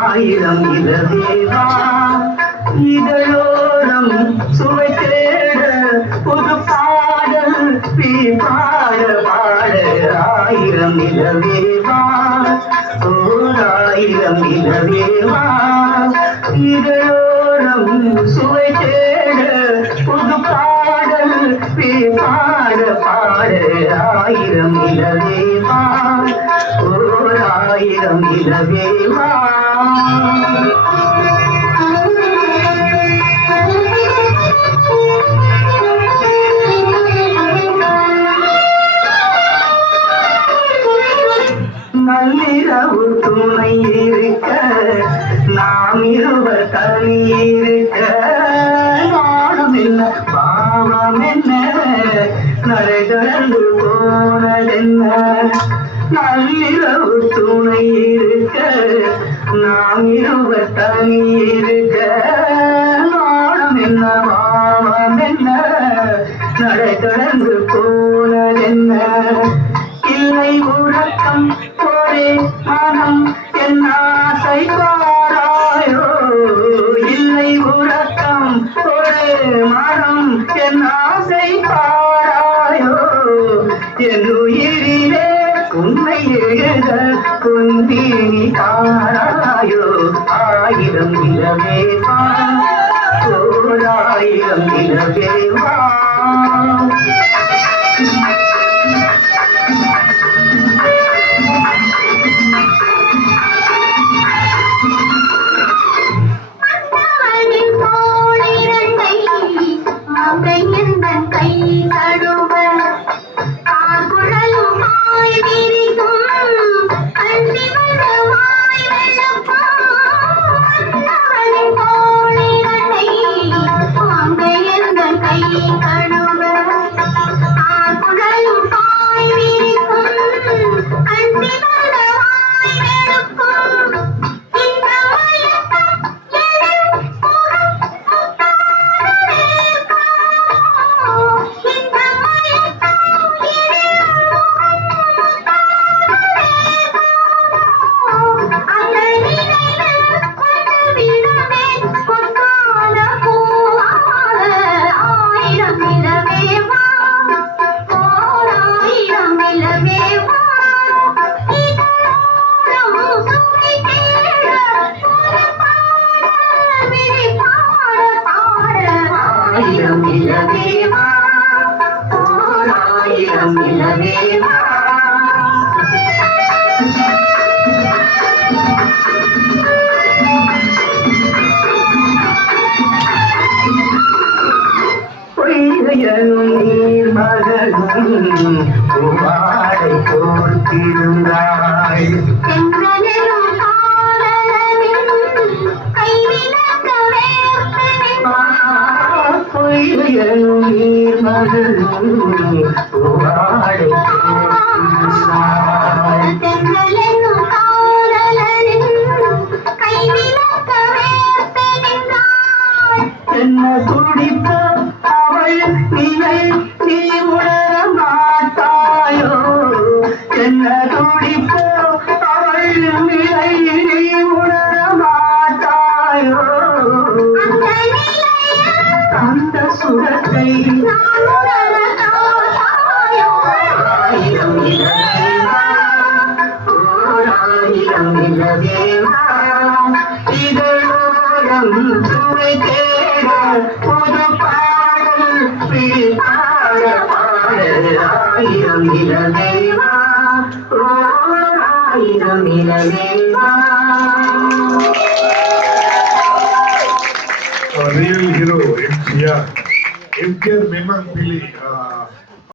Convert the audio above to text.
ஆயிரம் இளவேவா இதழோரம் சுவை தேட புது பாடல் பாட பாட ஆயிரம் இளவேவா ஓராயிரம் இளவேவா இதழோரம் சுவை தேட புது பாடல் பாட பாட ஆயிரம் இளவேவா ஓராயிரம் இளவேவா நள்ளிரவு துணை இருக்க நாம் இருவர் தனி இருக்க நாணம் என்ன பாவம் என்ன நடை தொடர்ந்து போனதென்ன நள்ளிரவு துணை இருக்க நாம் இருவர் தனி இருக்க நாணம் என்ன பாவம் என்ன நடை தொடர்ந்து போனதென்ன இல்லை உறக்கம் ஒரே மனம் என் ஆசை பாராயோ இல்லை உறக்கம் ஒரே மனம் என் ஆசை பாராயோ என் உயிரிலே உண்மை எழுத குந்தினி பாராயோ ஆயிரம் இளவேவா ஓராயிரம் இளவேவா நீர் மகனும் குமாரை போர்த்திருந்தாய் நீர் மகனும் குமாரை என்ன துடிப்போ அவள் நிலை நீ உணர மாட்டாயோ என்ன துடிப்போ அவள் நிலை நீ உணர மாட்டாயோ அந்த சுரத்தை ஆயிரம் இளவேவா ஓராயிரம் இளவேவா இதழோரம் சுவை தேட புது பாடல் பாட பாட ஆயிரம் இளவேவா ஓராயிரம் இளவேவா. Real hero MTR. MTR memang pilih